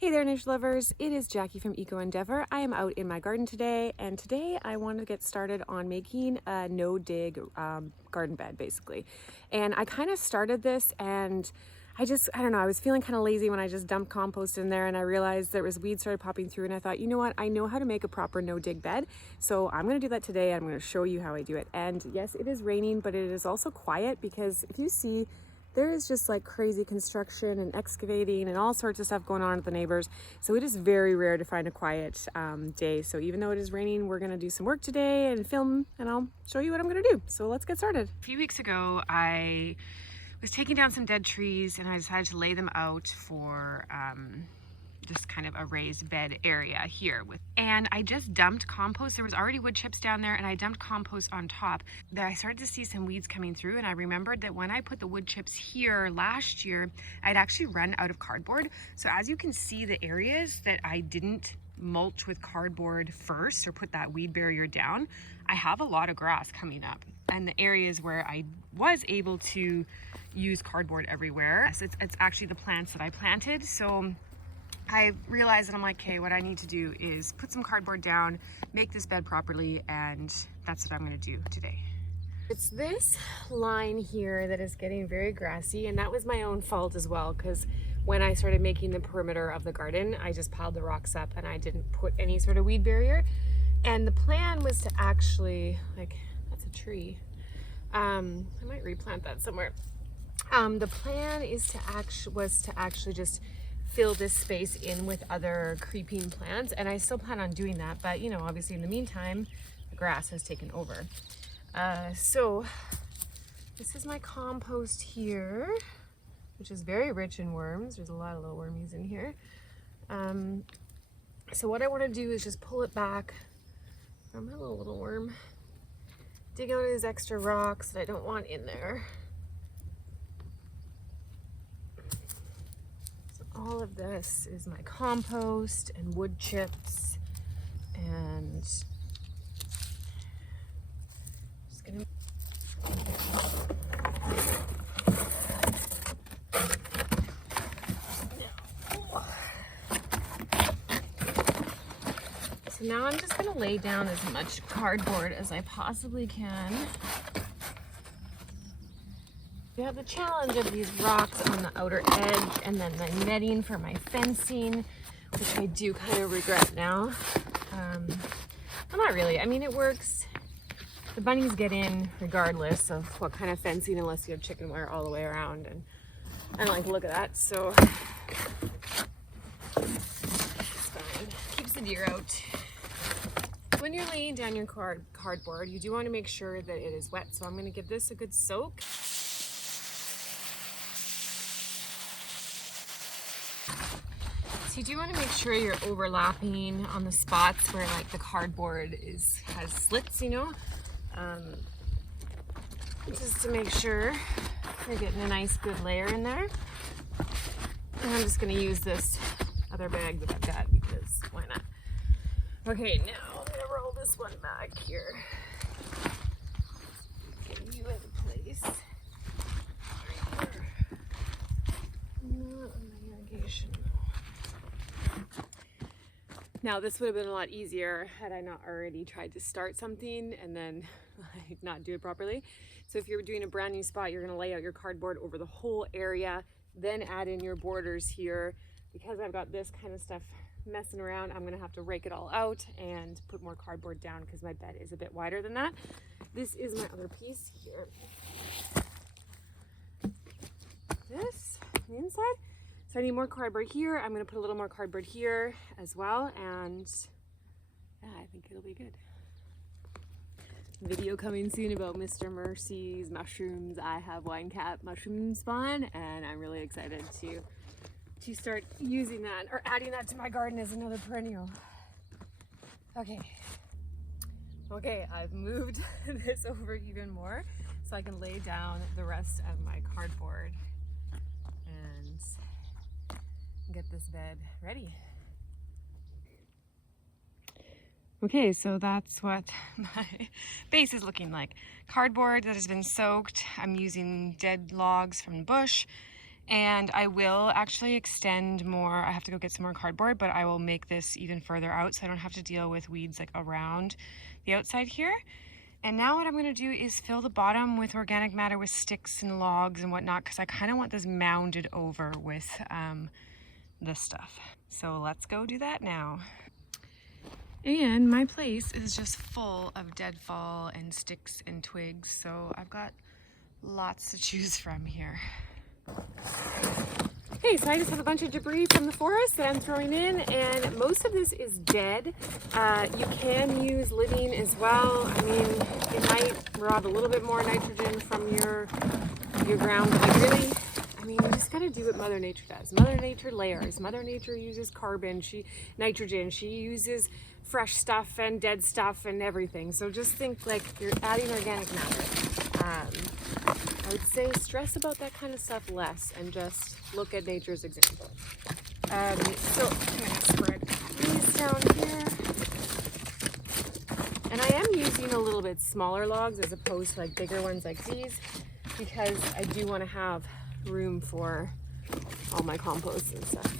Hey there, nature lovers. It is Jackie from Eco Endeavor. I am out in my garden today, and today I wanted to get started on making a no-dig garden bed, basically. And I kind of started this, and I don't know, I was feeling kind of lazy when I just dumped compost in there, and I realized there was weeds started popping through, and I thought, you know what, I know how to make a proper no-dig bed, so I'm going to do that today. I'm going to show you how I do it. And yes, it is raining, but it is also quiet, because if you see, there is just like crazy construction and excavating and all sorts of stuff going on with the neighbors. So it is very rare to find a quiet day. So even though it is raining, we're gonna do some work today and film, and I'll show you what I'm gonna do. So let's get started. A few weeks ago, I was taking down some dead trees and I decided to lay them out for just kind of a raised bed area here and I just dumped compost. There was already wood chips down there and I dumped compost on top. Then I started to see some weeds coming through, and I remembered that when I put the wood chips here last year, I'd actually run out of cardboard. So as you can see, the areas that I didn't mulch with cardboard first or put that weed barrier down, I have a lot of grass coming up. And the areas where I was able to use cardboard everywhere, so it's actually the plants that I planted. So I realized that I'm like, okay, what I need to do is put some cardboard down, make this bed properly, and that's what I'm gonna do today. It's this line here that is getting very grassy, and that was my own fault as well, because when I started making the perimeter of the garden, I just piled the rocks up and I didn't put any sort of weed barrier. And the plan was to actually, like, that's a tree. I might replant that somewhere. The plan was to actually just fill this space in with other creeping plants, and I still plan on doing that, but you know, obviously in the meantime the grass has taken over. So this is my compost here, which is very rich in worms. There's a lot of little wormies in here. So what I want to do is just pull it back from my little worm, dig out these extra rocks that I don't want in there. All of this is my compost and wood chips, and just gonna so now I'm just gonna lay down as much cardboard as I possibly can. You have the challenge of these rocks on the outer edge, and then the netting for my fencing, which I do kind of regret now. Well, not really. I mean, it works. The bunnies get in regardless of what kind of fencing, unless you have chicken wire all the way around, and I don't like the look of that, so it's fine. Keeps the deer out. When you're laying down your cardboard, you do want to make sure that it is wet, so I'm going to give this a good soak. So you do want to make sure you're overlapping on the spots where like the cardboard has slits, you know, just to make sure you're getting a nice good layer in there. And I'm just going to use this other bag that I've got, because why not? Okay, now I'm going to roll this one back here. Get you in place. Right here. Not on the irrigation. Now this would have been a lot easier had I not already tried to start something and then like not do it properly. So if you're doing a brand new spot, you're going to lay out your cardboard over the whole area, then add in your borders here. Because I've got this kind of stuff messing around, I'm going to have to rake it all out and put more cardboard down because my bed is a bit wider than that. This is my other piece here. This on the inside. So I need more cardboard here. I'm going to put a little more cardboard here as well, and yeah, I think it'll be good. Video coming soon about Mr. Mercy's mushrooms. I have wine cap mushroom spawn, and I'm really excited to start using that or adding that to my garden as another perennial. Okay, I've moved this over even more so I can lay down the rest of my cardboard and get this bed ready. Okay, so that's what my base is looking like. Cardboard that has been soaked. I'm using dead logs from the bush And I will actually extend more. I have to go get some more cardboard, but I will make this even further out so I don't have to deal with weeds like around the outside here. And now what I'm gonna do is fill the bottom with organic matter with sticks and logs and whatnot, because I kind of want this mounded over with this stuff. So let's go do that now. And my place is just full of deadfall and sticks and twigs, so I've got lots to choose from here. Okay, so I just have a bunch of debris from the forest that I'm throwing in, and most of this is dead. You can use living as well. I mean, it might rob a little bit more nitrogen from your ground, but I mean, you just gotta do what Mother Nature does. Mother Nature layers. Mother Nature uses carbon, nitrogen. She uses fresh stuff and dead stuff and everything. So just think like you're adding organic matter. I would say stress about that kind of stuff less and just look at nature's example. So I'm gonna spread these down here. And I am using a little bit smaller logs as opposed to like bigger ones like these, because I do want to have room for all my compost and stuff.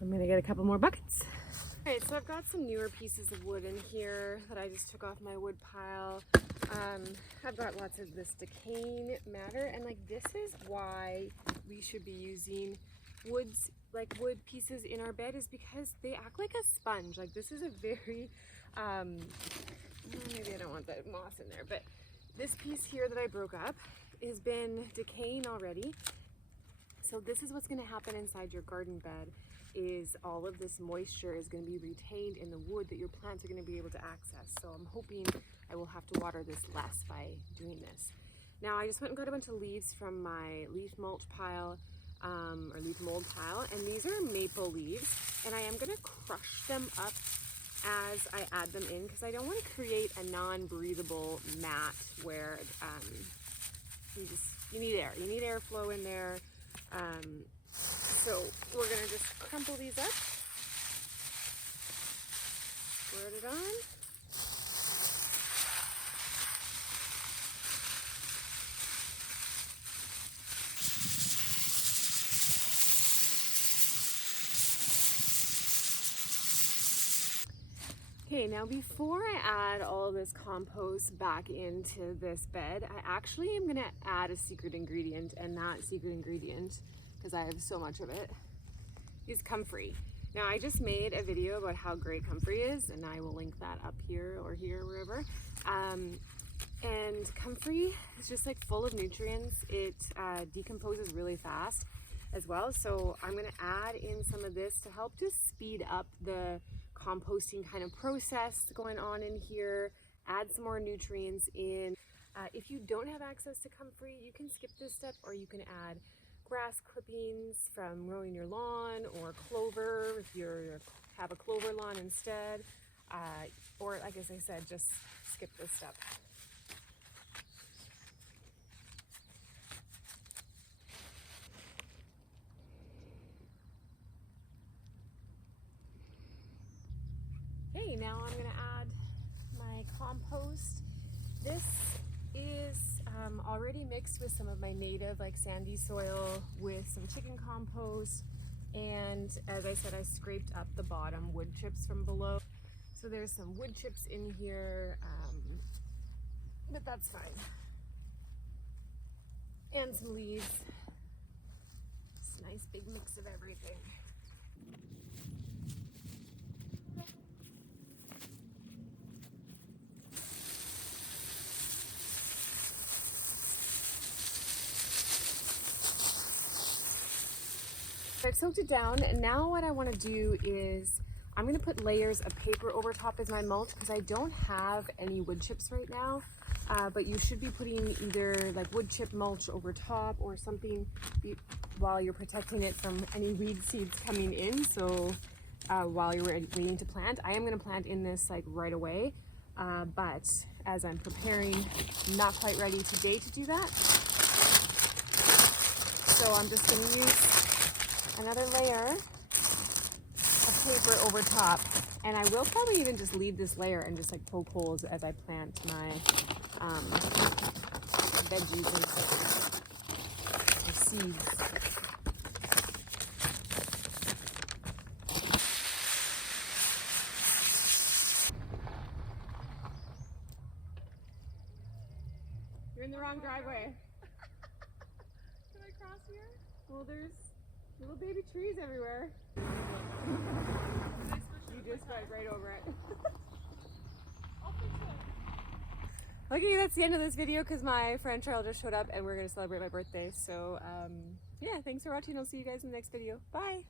I'm gonna get a couple more buckets. Alright, so I've got some newer pieces of wood in here that I just took off my wood pile. I've got lots of this decaying matter, and like this is why we should be using wood pieces in our bed, is because they act like a sponge. Like this is a very, maybe I don't want that moss in there, but this piece here that I broke up has been decaying already. So this is what's going to happen inside your garden bed, is all of this moisture is going to be retained in the wood that your plants are going to be able to access. So I'm hoping I will have to water this less by doing this. Now I just went and got a bunch of leaves from my leaf mulch pile, or leaf mold pile, and these are maple leaves, and I am going to crush them up as I add them in, because I don't want to create a non-breathable mat where you need air. You need airflow in there. So we're gonna just crumple these up, squirt it on. Okay, now before I add all of this compost back into this bed, I actually am gonna add a secret ingredient, and that secret ingredient, because I have so much of it, is comfrey. Now I just made a video about how great comfrey is, and I will link that up here or here, wherever. And comfrey is just like full of nutrients. It decomposes really fast as well. So I'm gonna add in some of this to help just speed up the composting kind of process going on in here, add some more nutrients in. If you don't have access to comfrey, you can skip this step, or you can add grass clippings from mowing your lawn, or clover if you have a clover lawn instead, or like as I said, just skip this step. Okay, now I'm going to add my compost. This is already mixed with some of my native like sandy soil with some chicken compost, and as I said, I scraped up the bottom wood chips from below. So there's some wood chips in here, but that's fine. And some leaves. Just a nice big mix of everything. I've soaked it down, and now what I want to do is I'm going to put layers of paper over top as my mulch, because I don't have any wood chips right now, but you should be putting either like wood chip mulch over top or something while you're protecting it from any weed seeds coming in. So while you're waiting to plant, I am going to plant in this like right away, but as I'm preparing, not quite ready today to do that. So I'm just going to use another layer of paper over top, and I will probably even just leave this layer and just like poke holes as I plant veggies and stuff, or seeds. You're in the wrong driveway. Can I cross here? Well, there's little baby trees everywhere. You just went right over it. I'll fix it. Okay, that's the end of this video because my friend Cheryl just showed up and we're going to celebrate my birthday. So yeah, thanks for watching. I'll see you guys in the next video. Bye!